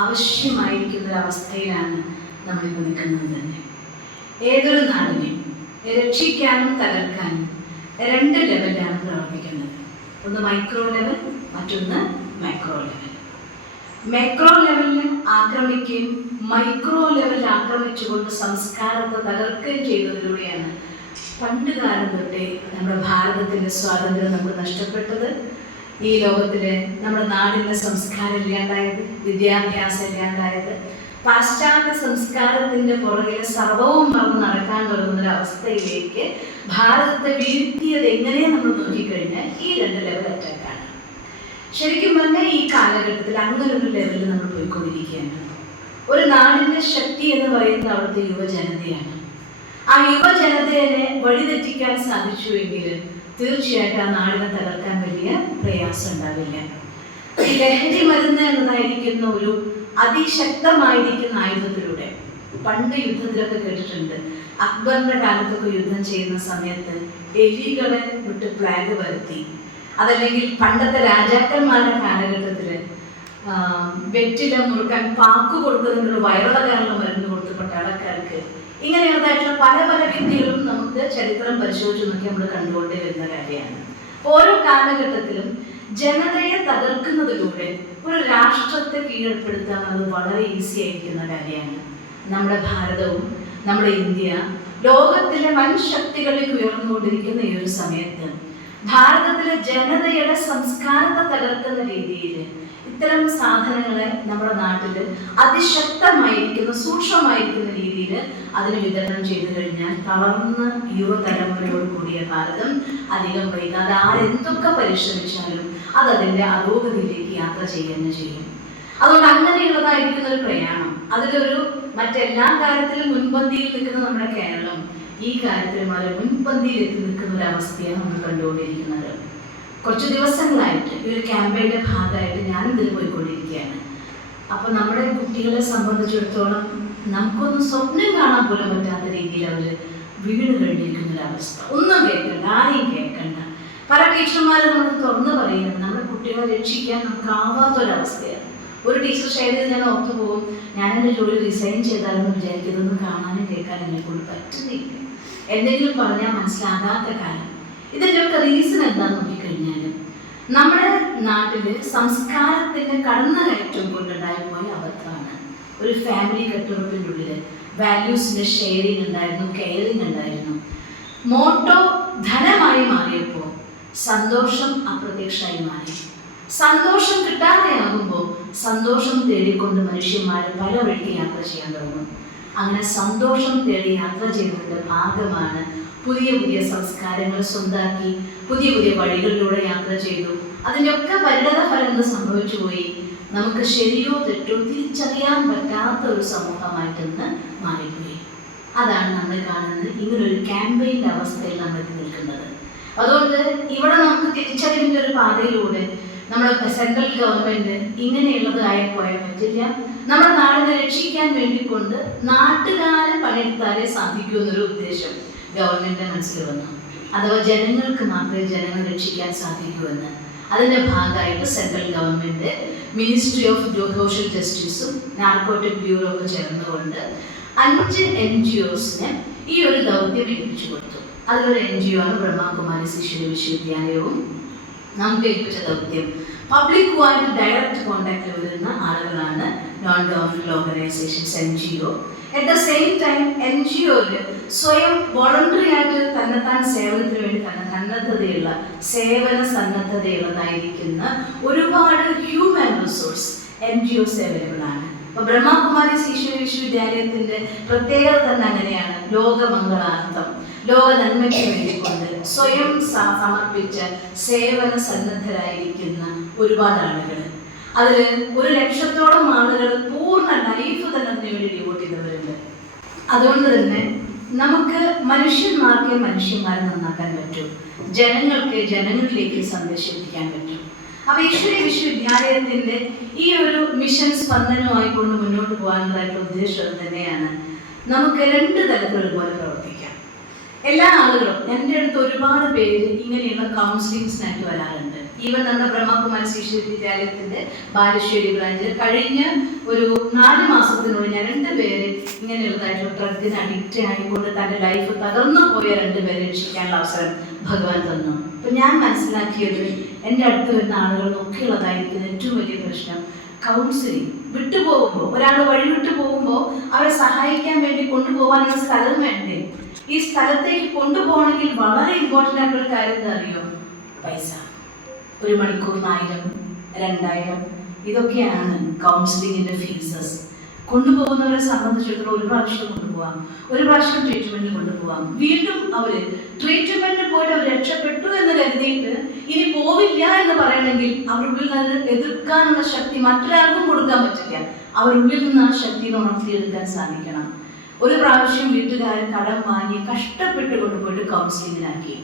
ആവശ്യമായിരിക്കുന്ന ഒരു അവസ്ഥയിലാണ് നമ്മളിപ്പോൾ നിൽക്കുന്നത് തന്നെ. ഏതൊരു നാടിനെയും രക്ഷിക്കാനും തകർക്കാനും രണ്ട് ലെവലിലാണ് പ്രവർത്തിക്കുന്നത്. ഒന്ന് മൈക്രോ ലെവൽ മറ്റൊന്ന് മൈക്രോ ലെവൽ മൈക്രോ ലെവലിൽ ആക്രമിക്കുകയും മൈക്രോ ലെവലിൽ ആക്രമിച്ചുകൊണ്ട് സംസ്കാരത്തെ തകർക്കുകയും ചെയ്തതിലൂടെയാണ് പണ്ട് കാലം തൊട്ടേ നമ്മുടെ ഭാരതത്തിന്റെ സ്വാതന്ത്ര്യം നമുക്ക് നഷ്ടപ്പെട്ടത്. ഈ ലോകത്തിലെ നമ്മുടെ നാടിന്റെ സംസ്കാരം ഇല്ലാണ്ടായത് വിദ്യാഭ്യാസം ഇല്ലാണ്ടായത് പാശ്ചാത്യ സംസ്കാരത്തിന്റെ പുറകിൽ സർവവും മറന്ന് നടക്കാൻ തുടങ്ങുന്ന ഒരു അവസ്ഥയിലേക്ക് ഭാരതത്തെ വീഴ്ത്തിയത് എങ്ങനെ നമ്മൾ നോക്കിക്കഴിഞ്ഞാൽ ഈ രണ്ട് ലെവൽ അറ്റാക്കാണ് ശരിക്കും പറഞ്ഞാൽ ഈ കാലഘട്ടത്തിൽ അങ്ങനെ ഒരു ലെവലിൽ നമ്മൾ പോയിക്കൊണ്ടിരിക്കുകയാണ്. ഒരു നാടിന്റെ ശക്തി എന്ന് പറയുന്നത് അവിടുത്തെ യുവജനതയാണ്. ആ യുവജനതയെ വഴിതെറ്റിക്കാൻ സാധിച്ചുവെങ്കിൽ തീർച്ചയായിട്ടും ആ നാടിനെ തകർക്കാൻ വലിയ പ്രയാസം ഉണ്ടാവില്ല ഈ ലഹരി മരുന്ന് എന്നതായിരിക്കുന്ന ഒരു അതിശക്തമായിരിക്കുന്ന ആയുധത്തിലൂടെ പണ്ട് യുദ്ധത്തിലൊക്കെ കേട്ടിട്ടുണ്ട് അക്ബറിന്റെ കാലത്തൊക്കെ യുദ്ധം ചെയ്യുന്ന സമയത്ത് എലികളെ വിട്ട് പ്ലാഗ് വരുത്തി. അതല്ലെങ്കിൽ പണ്ടത്തെ രാജാക്കന്മാരുടെ കാലഘട്ടത്തിൽ വെറ്റില മുറുക്കാൻ പാക്ക് കൊടുക്കുന്നതിനുള്ള കാരണം മരുന്ന് കൊടുത്തപ്പെട്ട പട്ടാളക്കാർക്ക് ഇങ്ങനെയുള്ളതായിട്ടുള്ള പല പല രീതിയിലും നമുക്ക് ചരിത്രം പരിശോധിച്ച് നോക്കി നമ്മൾ കണ്ടുകൊണ്ടേ വരുന്ന കാര്യമാണ്. ഓരോ കാലഘട്ടത്തിലും ജനതയെ തകർക്കുന്നതിലൂടെ ഒരു രാഷ്ട്രത്തെ കീഴ്പ്പെടുത്താൻ അത് വളരെ ഈസി ആയിരിക്കുന്ന കാര്യമാണ്. നമ്മുടെ ഭാരതവും നമ്മുടെ ഇന്ത്യ ലോകത്തിലെ വൻ ശക്തികളിലേക്ക് ഉയർന്നുകൊണ്ടിരിക്കുന്ന ഈ ഒരു സമയത്ത് ഭാരതത്തിലെ ജനതയുടെ സംസ്കാരത്തെ തകർക്കുന്ന രീതിയിൽ ഇത്തരം സാധനങ്ങളെ നമ്മുടെ നാട്ടിൽ അതിശക്തമായിരിക്കുന്ന സൂക്ഷ്മമായിരിക്കുന്ന രീതിയിൽ അതിന് വിതരണം ചെയ്തു കഴിഞ്ഞാൽ തളർന്ന യുവതലമുറയോട് കൂടിയ ഭാരതം അധികം വൈകാതെ ആരെന്തൊക്കെ പരിശ്രമിച്ചാലും അത് അതിന്റെ അധോഗതിയിലേക്ക് യാത്ര ചെയ്യുന്ന ചെയ്യും. അതുകൊണ്ട് അങ്ങനെയുള്ളതായിരിക്കുന്ന ഒരു പ്രയാണം. അതിലൊരു മറ്റെല്ലാ കാര്യത്തിലും മുൻപന്തിയിൽ നിൽക്കുന്ന നമ്മുടെ കേരളം ഈ കാര്യത്തിൽ വളരെ മുൻപന്തിയിൽ എത്തി നിൽക്കുന്ന ഒരു അവസ്ഥയാണ് നമ്മൾ കണ്ടുകൊണ്ടിരിക്കുന്നത്. കുറച്ച് ദിവസങ്ങളായിട്ട് ഈ ഒരു ക്യാമ്പയിന്റെ ഭാഗമായിട്ട് ഞാനും ഇതിൽ പോയിക്കൊണ്ടിരിക്കുകയാണ്. അപ്പോൾ നമ്മുടെ കുട്ടികളെ സംബന്ധിച്ചിടത്തോളം നമുക്കൊന്നും സ്വപ്നം കാണാൻ പോലും പറ്റാത്ത രീതിയിൽ അവർ വീട് കഴിഞ്ഞിരിക്കുന്ന ഒരവസ്ഥ ഒന്നും കേൾക്കണ്ട ആരെയും കേൾക്കണ്ട. പല ടീച്ചർമാരും നമ്മൾ തുറന്നു പറയുന്നത് നമ്മുടെ കുട്ടികളെ രക്ഷിക്കാൻ നമുക്ക് ആവാത്തൊരവസ്ഥയാണ് ഒരു ടീച്ചർ ഷെയർ ഞാൻ ഓർത്തു പോകും ഞാൻ എന്റെ ജോലി റിസൈൻ ചെയ്താലെന്ന് വിചാരിക്കുന്നതൊന്നും കാണാനും കേൾക്കാനും എന്നെ കൊണ്ട് പറ്റുന്നില്ല. എന്തെങ്കിലും പറഞ്ഞാൽ മനസ്സിലാകാത്ത കാര്യം. ഇതിന്റെ ഒക്കെ റീസൺ എന്താണെന്ന് നോക്കിക്കഴിഞ്ഞാൽ നമ്മുടെ നാട്ടിൽ സംസ്കാരത്തിന്റെ കടന്നുകയറ്റം കൊണ്ടുണ്ടായ പോയ അബദ്ധമാണ് ഒരു ഫാമിലി കെട്ടുറപ്പിന്റെ ഉള്ളിൽ വാല്യൂസിന്റെ ഷെയറിങ് ഉണ്ടായിരുന്നു കെയറിങ് ഉണ്ടായിരുന്നു. മോട്ടോ ധനമായി മാറിയപ്പോൾ സന്തോഷം അപ്രത്യക്ഷമായി മാറി. സന്തോഷം കിട്ടാതെയാകുമ്പോൾ സന്തോഷം തേടിക്കൊണ്ട് മനുഷ്യന്മാർ പല വഴിക്ക് യാത്ര ചെയ്യാൻ തുടങ്ങും. അങ്ങനെ സന്തോഷം തേടി യാത്ര ചെയ്യുന്നതിന്റെ ഭാഗമാണ് പുതിയ പുതിയ സംസ്കാരങ്ങൾ സ്വന്താക്കി പുതിയ പുതിയ വഴികളിലൂടെ യാത്ര ചെയ്തു. അതിന്റെയൊക്കെ പരിണത ഫലം സംഭവിച്ചു പോയി. നമുക്ക് ശരിയോ തെറ്റോ തിരിച്ചറിയാൻ പറ്റാത്ത ഒരു സമൂഹമായിട്ടൊന്ന് മാറിപ്പോയി. അതാണ് നമ്മൾ കാണുന്നത് ഇങ്ങനൊരു ക്യാമ്പയിന്റെ അവസ്ഥയിൽ നമ്മൾ നിൽക്കുന്നത്. അതുകൊണ്ട് ഇവിടെ നമുക്ക് തിരിച്ചറിവിന്റെ ഒരു പാതയിലൂടെ നമ്മുടെ സെൻട്രൽ ഗവൺമെന്റ് ഇങ്ങനെയുള്ളതായി പോയാൽ പറ്റില്ല. നമ്മുടെ നാടിനെ രക്ഷിക്കാൻ വേണ്ടി കൊണ്ട് നാട്ടുകാരെ പണിയെടുത്താലേ സാധിക്കൂ എന്നൊരു ഉദ്ദേശം. ഗവൺമെന്റിന്റെ മനസ്സിൽ വന്നു. അഥവാ ജനങ്ങൾക്ക് മാത്രമേ ജനങ്ങളെ രക്ഷിക്കാൻ സാധിക്കൂ എന്ന് ഭാഗമായിട്ട് central government ministry of social ജസ്റ്റിസും narcotic bureau ചേർന്നുകൊണ്ട് അഞ്ച് എൻ ജി ഒസിന് ഈ ഒരു ദൗത്യം ഏൽപ്പിച്ചു കൊടുത്തു. അതിലൊരു എൻ ജി ഒ ആണ് ബ്രഹ്മകുമാരി ശിശു വിശ്വവിദ്യാലയവും നമുക്ക് ഏൽപ്പിച്ച ദൗത്യം. പബ്ലിക്കുമായിട്ട് ഡയറക്റ്റ് കോണ്ടാക്ട് വരുന്ന ആളുകളാണ് non government organisations N G O at the same time N G ഒയിൽ സ്വയം വോളണ്ടറി ആയിട്ട് തന്നെത്താൻ സേവനത്തിന് വേണ്ടി തന്നെ സന്നദ്ധതയുള്ള സേവന സന്നദ്ധതയുള്ളതായിരിക്കുന്ന ഒരുപാട് human resource N G Os available ആണ്. അപ്പൊ ബ്രഹ്മകുമാരി ശിശു വിശ്വവിദ്യാലയത്തിന്റെ പ്രത്യേകത തന്നെ അങ്ങനെയാണ്. ലോകമംഗളാർത്ഥം ലോക നന്മയ്ക്ക് വേണ്ടിക്കൊണ്ട് സ്വയം സമർപ്പിച്ച സേവന സന്നദ്ധരായിരിക്കുന്ന ഒരുപാട് ആളുകൾ അതിൽ ഒരു ലക്ഷത്തോളം ആളുകൾ പൂർണ ലൈഫ് തന്നെ അതുകൊണ്ട് തന്നെ നമുക്ക് മനുഷ്യന്മാർക്ക് മനുഷ്യന്മാരെ നന്നാക്കാൻ പറ്റും. ജനങ്ങൾക്ക് ജനങ്ങളിലേക്ക് സന്ദേശം പറ്റും. അപ്പൊ ഈശ്വരീയ വിശ്വവിദ്യാലയത്തിന്റെ ഈ ഒരു മിഷൻ സ്പന്ദനമായിക്കൊണ്ട് മുന്നോട്ട് പോകാനുള്ളതായിട്ടുള്ള ഉദ്ദേശം തന്നെയാണ്. നമുക്ക് രണ്ട് തരത്തിൽ ഒരുപോലെ പ്രവർത്തിക്കാം. എല്ലാ ആളുകളും എന്റെ അടുത്ത് ഒരുപാട് പേര് ഇങ്ങനെയുള്ള കൗൺസിലിങ്സിനായിട്ട് വരാറുണ്ട്. ഈവൻ നമ്മുടെ ബ്രഹ്മകുമാരി ശിശു വിദ്യാലയത്തിന്റെ ബാലശ്ശേരി ബ്രാഞ്ചിൽ കഴിഞ്ഞ ഒരു നാല് മാസത്തിനുള്ളിൽ ഞാൻ രണ്ട് പേര് ഇങ്ങനെയുള്ളതായിട്ടുള്ള ഡ്രഗിന് അഡിക്റ്റ് ആയിക്കൊണ്ട് തന്റെ ലൈഫ് തകർന്നു പോയ രണ്ട് പേരെ രക്ഷിക്കാനുള്ള അവസരം ഭഗവാൻ തന്നു. അപ്പൊ ഞാൻ മനസ്സിലാക്കിയത് എന്റെ അടുത്ത് വരുന്ന ആളുകളിലൊക്കെയുള്ളതായിരിക്കുന്ന ഏറ്റവും വലിയ പ്രശ്നം. കൗൺസിലിംഗ് വിട്ടുപോകുമ്പോൾ ഒരാൾ വഴി വിട്ടു പോകുമ്പോൾ അവരെ സഹായിക്കാൻ വേണ്ടി കൊണ്ടുപോകാനുള്ള സ്ഥലം വേണ്ടേ? ഈ സ്ഥലത്തേക്ക് കൊണ്ടുപോകണമെങ്കിൽ വളരെ ഇമ്പോർട്ടന്റ് ആയിട്ടുള്ള കാര്യം എന്താ അറിയോ? പൈസ. ഒരു മണിക്കൂറിന് ആയിരം രണ്ടായിരം ഇതൊക്കെയാണ് കൗൺസിലിങ്ങിന്റെ ഫീസസ് കൊണ്ടുപോകുന്നവരെ സംബന്ധിച്ചിടത്തോളം ഒരു പ്രാവശ്യം കൊണ്ടുപോകാം ഒരു പ്രാവശ്യം ട്രീറ്റ്മെന്റ് കൊണ്ടുപോകാം വീണ്ടും അവർ ട്രീറ്റ്മെന്റ് പോയിട്ട് അവർ രക്ഷപ്പെട്ടു എന്ന് കരുതിയിട്ട് ഇനി പോവില്ല എന്ന് പറയണമെങ്കിൽ അവരുള്ളിൽ അത് എതിർക്കാനുള്ള ശക്തി മറ്റൊരാൾക്കും കൊടുക്കാൻ പറ്റില്ല. അവരുള്ളിൽ നിന്ന് ആ ശക്തി ഉണർത്തിയെടുക്കാൻ സാധിക്കണം. ഒരു പ്രാവശ്യം വീട്ടുകാരൻ കടം വാങ്ങി കഷ്ടപ്പെട്ട് കൊണ്ടുപോയിട്ട് കൗൺസിലിങ്ങിനാക്കി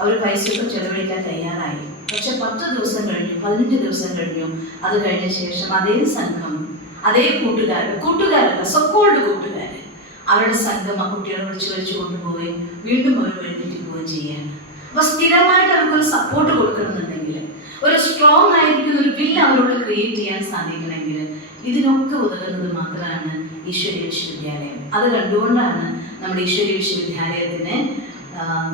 അവർ പൈസയൊക്കെ ചെലവഴിക്കാൻ തയ്യാറായി പക്ഷെ പത്ത് ദിവസം കഴിഞ്ഞു പതിനഞ്ച് ദിവസം കഴിഞ്ഞു. അത് കഴിഞ്ഞ ശേഷം അതേ സംഘം അതേ കൂട്ടുകാരൻ കൂട്ടുകാരല്ല സൊക്കോൾഡ് കൂട്ടുകാരൻ അവരുടെ സംഘം ആ കുട്ടികളെ വിളിച്ചു വലിച്ചു കൊണ്ടുപോവുകയും വീണ്ടും അവർ എഴുന്നേറ്റ് പോവുകയും ചെയ്യാണ് അപ്പൊ സ്ഥിരമായിട്ട് അവർക്ക് ഒരു സപ്പോർട്ട് കൊടുക്കണമെന്നുണ്ടെങ്കിൽ ഒരു സ്ട്രോങ് ആയിരിക്കുന്ന ഒരു വില്ല് അവരോട് ക്രിയേറ്റ് ചെയ്യാൻ സാധിക്കണമെങ്കിൽ ഇതിനൊക്കെ ഉതകുന്നത് മാത്രമാണ് ഈശ്വരീയ വിശ്വവിദ്യാലയം. അത് കണ്ടുകൊണ്ടാണ് നമ്മുടെ ഈശ്വരീയ വിശ്വവിദ്യാലയത്തിന്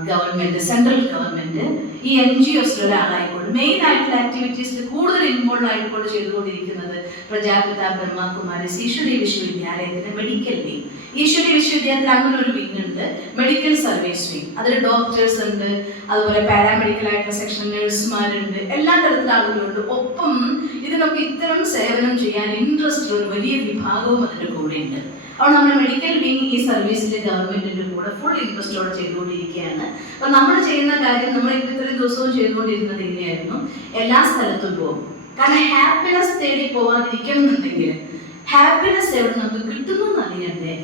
ഗവൺമെന്റ് സെൻട്രൽ ഗവൺമെന്റ് ഈ എൻ ജി ഒസിൽ ഒരാളായിക്കോട്ട് മെയിൻ ആയിട്ടുള്ള ആക്ടിവിറ്റീസിൽ കൂടുതൽ ഇൻവോൾവ് ആയിക്കൊണ്ട് ചെയ്തുകൊണ്ടിരിക്കുന്നത് പ്രജാപിത ബ്രഹ്മകുമാരി ശിശുദേവി വിശ്വവിദ്യാലയത്തിന്റെ മെഡിക്കൽ വിങ് ഈശ്വരീയ വിശ്വവിദ്യാലയത്തിൽ അങ്ങനെ ഒരു വിങ് ഉണ്ട് മെഡിക്കൽ സർവീസ് വിങ് അതിൽ ഡോക്ടേഴ്സ് ഉണ്ട്. അതുപോലെ പാരാമെഡിക്കൽ ആയിട്ടുള്ള സെക്ഷൻ നഴ്സുമാരുണ്ട് എല്ലാ തരത്തിലുള്ള ആളുകളുണ്ട്. ഒപ്പം ഇതിനൊക്കെ ഇത്തരം സേവനം ചെയ്യാൻ ഇൻട്രസ്റ്റ് ഒരു വലിയ വിഭാഗവും അതിന്റെ ഉണ്ട് അപ്പോൾ നമ്മുടെ മെഡിക്കൽ വിങ് ഈ സർവീസിന്റെ ഗവൺമെന്റിന്റെ കൂടെ ഫുൾ ഇൻട്രസ്റ്റോടെ ചെയ്തുകൊണ്ടിരിക്കുകയാണ്. അപ്പൊ നമ്മൾ ചെയ്യുന്ന കാര്യം നമ്മൾ ഇത്രയും ദിവസവും ചെയ്തുകൊണ്ടിരുന്നത് ഇങ്ങനെയായിരുന്നു. എല്ലാ സ്ഥലത്തും പോകും. കാരണം ഹാപ്പിനെസ് തേടി പോവാതിരിക്കണം എന്നുണ്ടെങ്കിൽ ഹാപ്പിനെസ് എവിടെ നമുക്ക് കിട്ടുന്നു അറിയണ്ടേ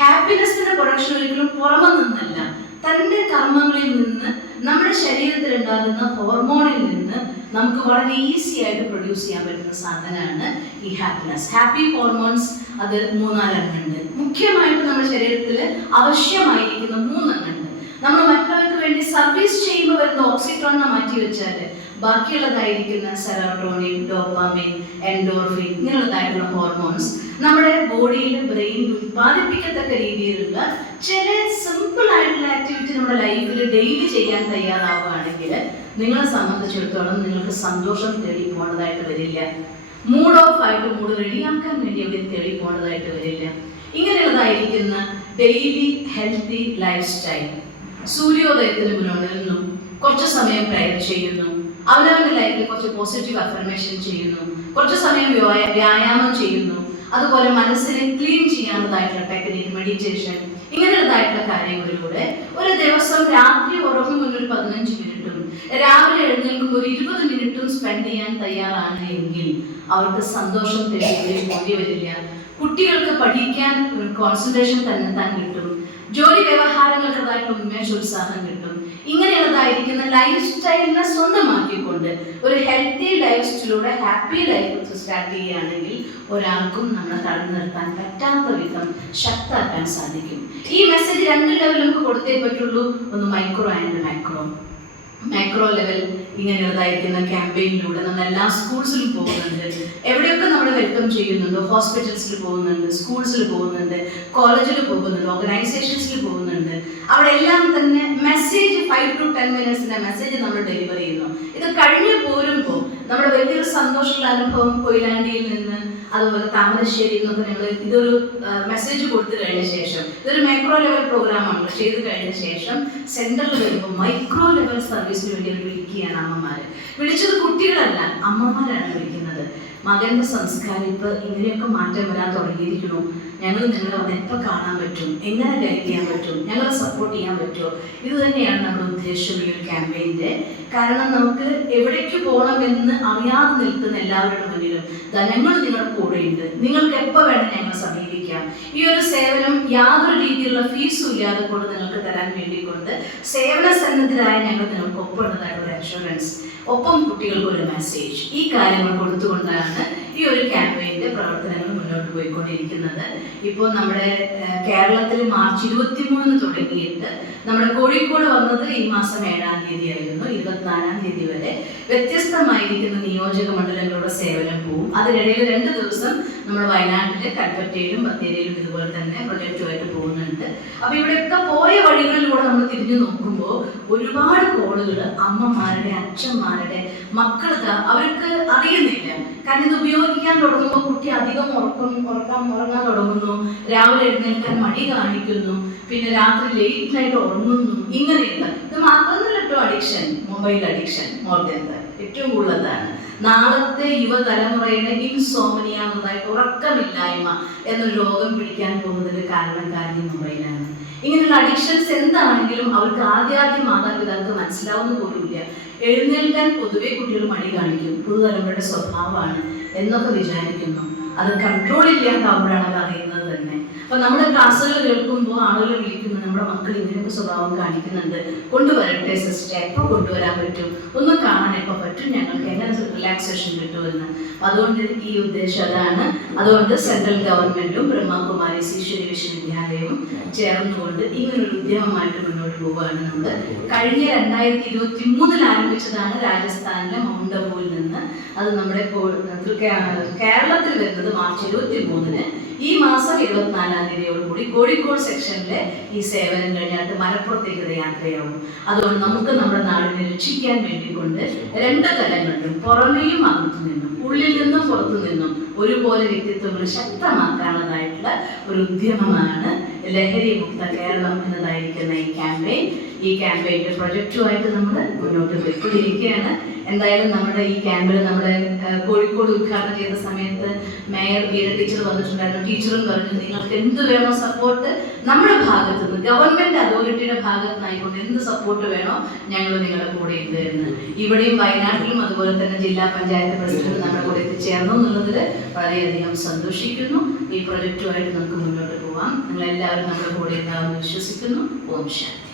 ഹാപ്പിനെസിന്റെ പ്രൊഡക്ഷൻ ഒരിക്കലും പുറമെ നിന്നല്ല തന്റെ കർമ്മങ്ങളിൽ നിന്ന് നമ്മുടെ ശരീരത്തിൽ ഉണ്ടാകുന്ന ഹോർമോണിൽ നിന്ന് നമുക്ക് വളരെ ഈസി ആയിട്ട് പ്രൊഡ്യൂസ് ചെയ്യാൻ പറ്റുന്ന സാധനമാണ് ഈ ഹാപ്പിനെസ് ഹാപ്പി ഹോർമോൺസ് അത് മൂന്നാലെണ്ണുണ്ട്. മുഖ്യമായിട്ട് നമ്മുടെ ശരീരത്തിൽ ആവശ്യമായിരിക്കുന്ന മൂന്നെണ്ണുണ്ട്. നമ്മൾ മറ്റുള്ളവർക്ക് വേണ്ടി സർവീസ് ചെയ്യുമ്പോൾ വരുന്ന ഓക്സിട്രോണിനെ മാറ്റി വെച്ചാൽ ബാക്കിയുള്ളതായിരിക്കുന്ന സെറോട്ടോണിൻ ഡോപ്പാമിൻ എൻഡോർഫിൻ ഇങ്ങനെയുള്ളതായിട്ടുള്ള ഹോർമോൺസ് നമ്മുടെ ബോഡിയിൽ ബ്രെയിൻ ഉത്പാദിപ്പിക്കത്തക്ക രീതിയിലുള്ള ചില സിമ്പിൾ ആയിട്ടുള്ള ആക്ടിവിറ്റി നമ്മുടെ ലൈഫിൽ ഡെയിലി ചെയ്യാൻ തയ്യാറാവുകയാണെങ്കിൽ നിങ്ങളെ സംബന്ധിച്ചിടത്തോളം നിങ്ങൾക്ക് സന്തോഷം തേടി പോകേണ്ടതായിട്ട് വരില്ല. മൂഡ് ഓഫ് ആയിട്ട് മൂഡ് റെഡിയാക്കാൻ വേണ്ടി അവർ തേടി പോകേണ്ടതായിട്ട് വരില്ല. ഇങ്ങനെയുള്ളതായിരിക്കുന്ന ഡെയിലി ഹെൽത്തി ലൈഫ് സ്റ്റൈൽ സൂര്യോദയത്തിന് മുന്നോട്ട് നിന്നും കുറച്ച് സമയം പ്രയർ ചെയ്യുന്നു. അവനവന്റെ ലൈഫിൽ കുറച്ച് പോസിറ്റീവ് അഫർമേഷൻ ചെയ്യുന്നു. കുറച്ച് സമയം വ്യായാമം ചെയ്യുന്നു. അതുപോലെ മനസ്സിനെ ക്ലീൻ ചെയ്യാവുന്നതായിട്ടുള്ള ടെക്നിക്ക് മെഡിറ്റേഷൻ ഇങ്ങനെയുള്ളതായിട്ടുള്ള കാര്യങ്ങളിലൂടെ ഒരു ദിവസം രാത്രി ഉറങ്ങും മുന്നിൽ പതിനഞ്ച് മിനിറ്റും രാവിലെ എഴുന്നേൽക്കുമ്പോൾ ഒരു ഇരുപത് മിനിറ്റും സ്പെൻഡ് ചെയ്യാൻ തയ്യാറാണ് എങ്കിൽ അവർക്ക് സന്തോഷം തേടി പോയി വരില്ല. കുട്ടികൾക്ക് പഠിക്കാൻ കോൺസെൻട്രേഷൻ തന്നെ താൻ കിട്ടും ജോലി വ്യവഹാരങ്ങൾക്കതായിട്ടുള്ള ഉന്മേഷോത്സാഹം കിട്ടും. ഇങ്ങനെയുള്ളതായിരിക്കുന്ന ലൈഫ് സ്റ്റൈലിനെ സ്വന്തമാക്കിക്കൊണ്ട് ഒരു ഹെൽത്തി ലൈഫ് സ്റ്റൈലിലൂടെ ഹാപ്പി ലൈഫ് സ്റ്റാർട്ട് ചെയ്യുകയാണെങ്കിൽ ഒരാൾക്കും നമ്മളെ തടഞ്ഞു നിർത്താൻ പറ്റാത്ത വിധം ശക്താക്കാൻ സാധിക്കും. ഈ മെസ്സേജ് രണ്ട് ലെവലൊക്കെ കൊടുത്തേ പറ്റുള്ളൂ. ഒന്ന് micro and macro macro level ഇങ്ങനെയുള്ളതായിരിക്കുന്ന ക്യാമ്പയിനിലൂടെ നമ്മൾ എല്ലാ സ്കൂൾസിലും പോകുന്നുണ്ട്. എവിടെയൊക്കെ നമ്മൾ വെൽക്കം ചെയ്യുന്നുണ്ട്? ഹോസ്പിറ്റൽസിൽ പോകുന്നുണ്ട് സ്കൂൾസിൽ പോകുന്നുണ്ട് കോളേജിൽ പോകുന്നുണ്ട് ഓർഗനൈസേഷൻസിൽ പോകുന്നുണ്ട്. അവിടെ എല്ലാം തന്നെ മെസ്സേജ് ഫൈവ് ടു ടെൻ മിനിറ്റ്സിന്റെ മെസ്സേജ് നമ്മൾ ഡെലിവർ ചെയ്യുന്നു. ഇത് കഴിഞ്ഞ് പോരുമ്പോൾ നമ്മുടെ വലിയൊരു സന്തോഷമുള്ള അനുഭവം കൊയിലാണ്ടിയിൽ നിന്ന് അതുപോലെ താമരശ്ശേരി എന്നൊക്കെ ഞങ്ങൾ ഇതൊരു മെസ്സേജ് കൊടുത്തു കഴിഞ്ഞ ശേഷം ഇതൊരു മൈക്രോ ലെവൽ പ്രോഗ്രാമാണ് ചെയ്ത് കഴിഞ്ഞ ശേഷം സെന്ററിൽ വരുമ്പോൾ മൈക്രോ ലെവൽ സർവീസിന് വേണ്ടി അവർ വിളിക്കുകയാണ് അമ്മമാര്. വിളിച്ചത് കുട്ടികളല്ല അമ്മമാരാണ് വിളിക്കുന്നത്. മകന്റെ സംസ്കാരം ഇപ്പൊ ഇങ്ങനെയൊക്കെ മാറ്റം വരാൻ തുടങ്ങിയിരിക്കുന്നു. ഞങ്ങൾ നിങ്ങളെ വന്ന് എപ്പോൾ കാണാൻ പറ്റും എങ്ങനെ ഗൈഡ് ചെയ്യാൻ പറ്റും ഞങ്ങളെ സപ്പോർട്ട് ചെയ്യാൻ പറ്റുമോ ഇത് തന്നെയാണ് നമ്മുടെ ഉദ്ദേശം ഈ ഒരു ക്യാമ്പയിന്റെ കാരണം നമുക്ക് എവിടേക്ക് പോകണമെന്ന് അറിയാതെ നിൽക്കുന്ന എല്ലാവരുടെ മുന്നിലും ഞങ്ങൾ നിങ്ങളുടെ കൂടെയുണ്ട്. നിങ്ങൾക്ക് എപ്പോൾ വേണം ഞങ്ങളെ സമീപിക്കാം? ഈ ഒരു സേവനം യാതൊരു രീതിയിലുള്ള ഫീസും ഇല്ലാതെ കൊണ്ട് നിങ്ങൾക്ക് തരാൻ വേണ്ടി കൊണ്ട് സേവന സന്നദ്ധരായ ഞങ്ങൾ നിങ്ങൾക്ക് ഒപ്പം ഒരു ഇൻഷുറൻസ് ഒപ്പം കുട്ടികൾക്ക് ഒരു മെസ്സേജ് ഈ കാര്യങ്ങൾ കൊടുത്തുകൊണ്ടാണ് ഈ ഒരു ക്യാമ്പയിന്റെ പ്രവർത്തനങ്ങൾ മുന്നോട്ട് പോയിക്കൊണ്ടിരിക്കുന്നത്. ഇപ്പോൾ നമ്മുടെ കേരളത്തിൽ മാർച്ച് ഇരുപത്തിമൂന്ന് തുടങ്ങിയിട്ട് നമ്മുടെ കോഴിക്കോട് വന്നത് ഈ മാസം ഏഴാം തീയതി ആയിരുന്നു ഇരുപത്തിനാലാം തീയതി വരെ. വ്യത്യസ്തമായിരിക്കുന്ന നിയോജക മണ്ഡലങ്ങളുടെ സേവനം പോവും. അതിനിടയിൽ രണ്ട് ദിവസം നമ്മൾ വയനാട്ടിലെ കൽപ്പറ്റയിലും ബത്തേരിയിലും ഇതുപോലെ തന്നെ പ്രൊജക്റ്റുമായിട്ട് പോകുന്നുണ്ട്. അപ്പൊ ഇവിടെയൊക്കെ പോയ വഴികളിലൂടെ നമ്മൾ തിരിഞ്ഞു നോക്കുമ്പോൾ ഒരുപാട് കോളുകൾ അമ്മമാരുടെ അച്ഛന്മാരുടെ മക്കൾക്ക് അവർക്ക് അറിയുന്നില്ല. കാരണം ഇത് ഉപയോഗിക്കാൻ തുടങ്ങുമ്പോൾ കുട്ടി അധികം ഉറക്കം ഉറക്കാൻ ഉറങ്ങാൻ തുടങ്ങുന്നു. രാവിലെ എഴുന്നേൽക്കാൻ മടി കാണിക്കുന്നു. പിന്നെ രാത്രി ലേറ്റ് ആയിട്ട് ഉറങ്ങുന്നു. ഇങ്ങനെയുള്ള ഇത് മാത്രമല്ല കേട്ടോ addiction mobile addiction more than ഏറ്റവും കൂടുതലാണ്. നാളത്തെ യുവതലമുറയുടെ ഇൻസോമനിയ എന്നതായിട്ട് ഉറക്കമില്ലായ്മ എന്ന രോഗം പിടിക്കാൻ പോകുന്നതിന് കാരണക്കാരൻ കാര്യം മൊബൈലാണ്. ഇങ്ങനെയുള്ള അഡിക്ഷൻസ് എന്താണെങ്കിലും അവർക്ക് ആദ്യാദ്യം മാതാപിതാക്കൾക്ക് മനസ്സിലാവുന്ന പോലുമില്ല. എഴുന്നേൽക്കാൻ പൊതുവെ കുട്ടികൾ മടി കാണിക്കും. പുതുതലമുറയുടെ സ്വഭാവമാണ് എന്നൊക്കെ വിചാരിക്കുന്നു. അത് കൺട്രോൾ ഇല്ലാണ്ടാവുമ്പോഴാണ് അത് അറിയുന്നത് അപ്പൊ നമ്മുടെ ക്ലാസ്സുകൾ കേൾക്കുമ്പോൾ ആളുകൾ വിളിക്കുന്നു നമ്മുടെ മക്കൾ ഇങ്ങനെയൊക്കെ സ്വഭാവം കാണിക്കുന്നുണ്ട്. കൊണ്ടുവരട്ടെ സിസ്റ്റർ എപ്പോൾ കൊണ്ടുവരാൻ പറ്റും? ഒന്ന് കാണാൻ എപ്പോൾ പറ്റും ഞങ്ങൾക്ക്? എങ്ങനെ റിലാക്സേഷൻ കിട്ടുമെന്ന്? അതുകൊണ്ട് ഈ ഉദ്ദേശം അതാണ്. അതുകൊണ്ട് സെൻട്രൽ ഗവൺമെന്റും ബ്രഹ്മകുമാരി ഈശ്വരി വിശ്വവിദ്യാലയവും ചേർന്നുകൊണ്ട് ഇങ്ങനൊരു ഉദ്യമമായിട്ട് മുന്നോട്ട് പോവുകയാണ് നമ്മൾ കഴിഞ്ഞ രണ്ടായിരത്തി ഇരുപത്തി മൂന്നിൽ ആരംഭിച്ചതാണ് രാജസ്ഥാനിലെ മൗണ്ട് അബുവിൽ നിന്ന്. അത് നമ്മുടെ കേരളത്തിൽ വരുന്നത് മാർച്ച് ഇരുപത്തി മൂന്നിന് ഈ മാസം ഇരുപത്തിനാലാം തീയതിയോടുകൂടി കോഴിക്കോട് സെക്ഷനിലെ ഈ സേവനം കഴിഞ്ഞിട്ട് മലപ്പുറത്തേക്ക് യാത്രയാവും അതുകൊണ്ട് നമുക്ക് നമ്മുടെ നാടിനെ രക്ഷിക്കാൻ വേണ്ടി കൊണ്ട് രണ്ട് തലങ്ങളിലും പുറമേയും അകത്തു നിന്നും ഉള്ളിൽ നിന്നും പുറത്തു നിന്നും ഒരുപോലെ വ്യക്തിത്വങ്ങൾ ശക്തമാക്കാനുള്ളതായിട്ടുള്ള ഒരു ഉദ്യമമാണ് ലഹരി മുക്ത കേരളം എന്നതായിരിക്കുന്ന ഈ ക്യാമ്പയിൻ. ഈ ക്യാമ്പയിന്റെ പ്രൊജക്റ്റുമായിട്ട് നമ്മൾ മുന്നോട്ട് പോയിക്കൊണ്ടിരിക്കുകയാണ്. എന്തായാലും നമ്മുടെ ഈ ക്യാമ്പിൽ നമ്മുടെ കോഴിക്കോട് ഉദ്ഘാടനം ചെയ്ത സമയത്ത് മേയർ വീര ടീച്ചർ വന്നിട്ടുണ്ടായിരുന്നു. ടീച്ചറും പറഞ്ഞു നിങ്ങൾക്ക് എന്ത് വേണോ സപ്പോർട്ട് നമ്മുടെ ഭാഗത്തു നിന്ന് ഗവൺമെന്റ് അതോറിറ്റിയുടെ ഭാഗത്ത് നിന്നായിക്കൊണ്ട് എന്ത് സപ്പോർട്ട് വേണോ ഞങ്ങൾ നിങ്ങളുടെ കൂടെ ഉണ്ട് എന്ന്. ഇവിടെയും വയനാട്ടിലും അതുപോലെ തന്നെ ജില്ലാ പഞ്ചായത്ത് പ്രസിഡന്റ് നമ്മുടെ കൂടെ എത്തിച്ചേർന്നു എന്നുള്ളതിൽ വളരെയധികം സന്തോഷിക്കുന്നു. ഈ പ്രൊജക്റ്റുമായിട്ട് നമുക്ക് മുന്നോട്ട് പോവാം. നിങ്ങളെല്ലാവരും നമ്മുടെ കൂടെ ഉണ്ടാവുമെന്ന് വിശ്വസിക്കുന്നു. ഓം ശാന്തി.